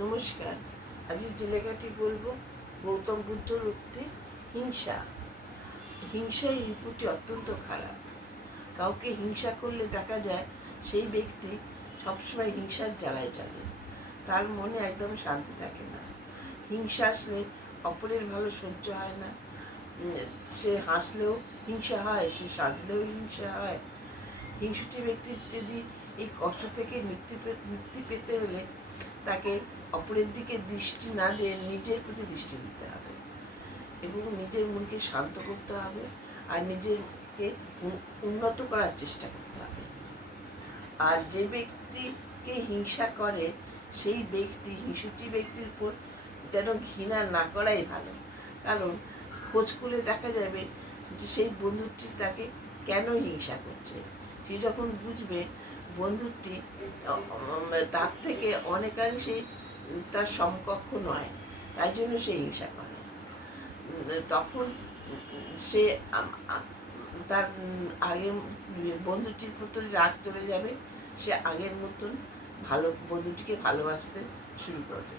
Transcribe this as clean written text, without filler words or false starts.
নমস্কার। আজকের যে লেখাটি বলবো গৌতম বুদ্ধর উক্তি হিংসা। হিংসাই রিপুটি অত্যন্ত খারাপ। কাউকে হিংসা করলে দেখা যায় সেই ব্যক্তি সবসময় হিংসার জ্বালায় চলে, তার মনে একদম শান্তি থাকে না। হিংসা আসলে অপরের ভালো সহ্য হয় না। সে হাসলেও হিংসা হয়, সে সাজলেও হিংসা হয়। হিংসুটি ব্যক্তির যদি এই কষ্ট থেকে মুক্তি পেতে হলে তাকে অপরের দিকে দৃষ্টি না দিয়ে নিজের প্রতি দৃষ্টি দিতে হবে এবং নিজের মনকে শান্ত করতে হবে আর নিজেকে উন্নত করার চেষ্টা করতে হবে। আর যে ব্যক্তিকে হিংসা করে সেই ব্যক্তি হিংসুটি ব্যক্তির উপর যেন ঘৃণা না করাই ভালো, কারণ খোঁজ করলে দেখা যাবে যে সেই বন্ধুটি তাকে কেন হিংসা করছে। সে যখন বুঝবে বন্ধুটি তার থেকে অনেকাংশে তার সমকক্ষ নয়, তাই জন্য সে হিংসা করে, তখন সে তার আগের বন্ধুটির প্রতি রাগ চলে যাবে, সে আগের মতন বন্ধুটিকে ভালোবাসতে শুরু করবে।